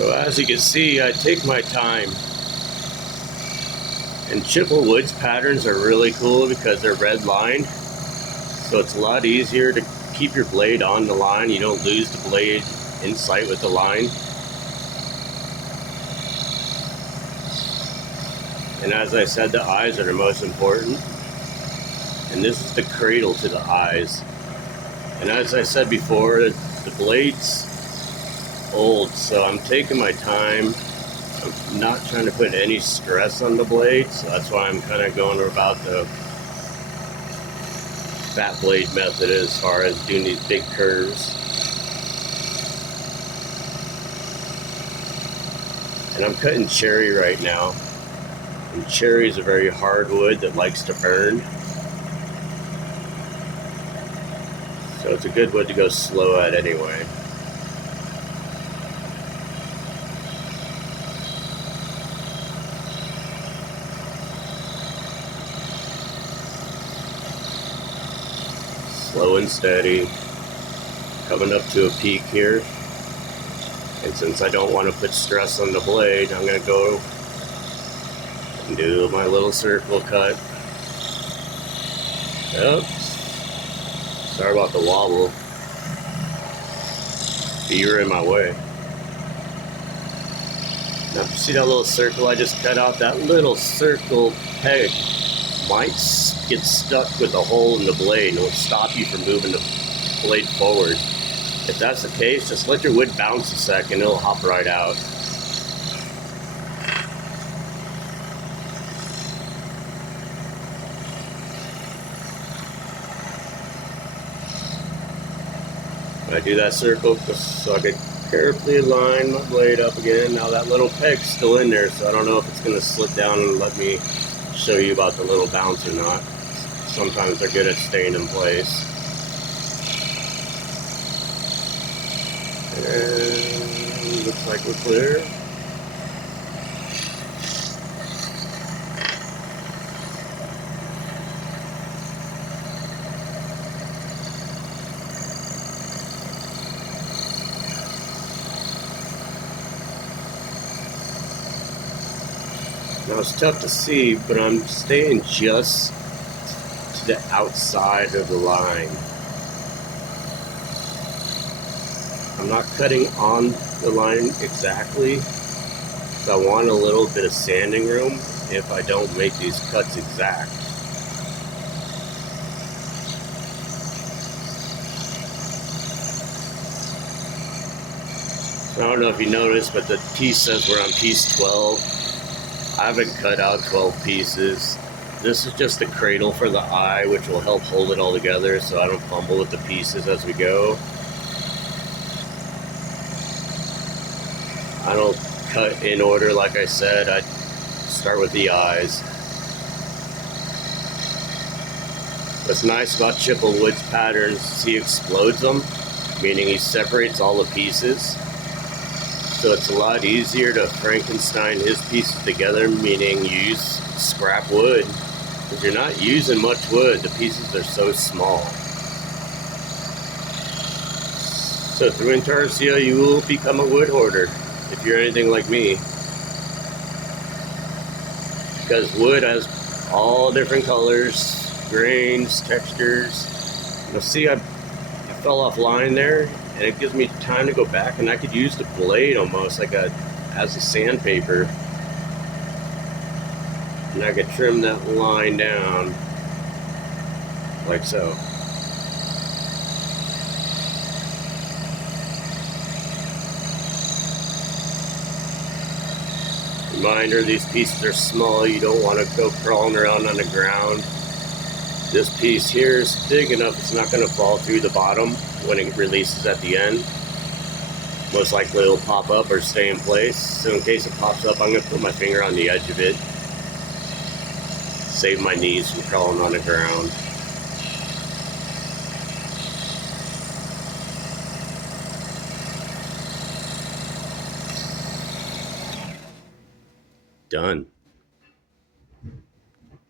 So as you can see, I take my time. And Chippewa Woods patterns are really cool because they're red lined. So it's a lot easier to keep your blade on the line. You don't lose the blade in sight with the line. And as I said, the eyes are the most important. And this is the cradle to the eyes. And as I said before, the blade's old, so I'm taking my time. I'm not trying to put any stress on the blade, so that's why I'm kind of going about the fat blade method as far as doing these big curves. And I'm cutting cherry right now. And cherry is a very hard wood that likes to burn. So it's a good wood to go slow at anyway. Slow and steady, coming up to a peak here. And since I don't want to put stress on the blade, I'm going to go and do my little circle cut. Oops. Sorry about the wobble. You're in my way. Now, see that little circle I just cut out? That little circle peg might get stuck with a hole in the blade and it will stop you from moving the blade forward. If that's the case, just let your wood bounce a second, it'll hop right out. I do that circle so I can carefully line my blade up again. Now that little peg's still in there, so I don't know if it's going to slip down and let me show you about the little bounce or not. Sometimes they're good at staying in place. And looks like we're clear. Now it's tough to see, but I'm staying just to the outside of the line. I'm not cutting on the line exactly, because I want a little bit of sanding room if I don't make these cuts exact. So I don't know if you noticed, but the piece says we're on piece 12. I haven't cut out 12 pieces. This is just the cradle for the eye, which will help hold it all together so I don't fumble with the pieces as we go. I don't cut in order like I said. I start with the eyes. What's nice about Chippewa Woods patterns, he explodes them, meaning he separates all the pieces. So it's a lot easier to Frankenstein his pieces together, meaning you use scrap wood. Because you're not using much wood, the pieces are so small. So through intarsia, you will become a wood hoarder, if you're anything like me. Because wood has all different colors, grains, textures. Now see, I fell off line there, and it gives me time to go back, and I could use the blade almost like as a sandpaper, and I could trim that line down like so. Reminder, these pieces are small. You don't want to go crawling around on the ground. This piece here is big enough it's not going to fall through the bottom when it releases at the end. Most likely it'll pop up or stay in place. So in case it pops up, I'm going to put my finger on the edge of it. Save my knees from crawling on the ground. Done.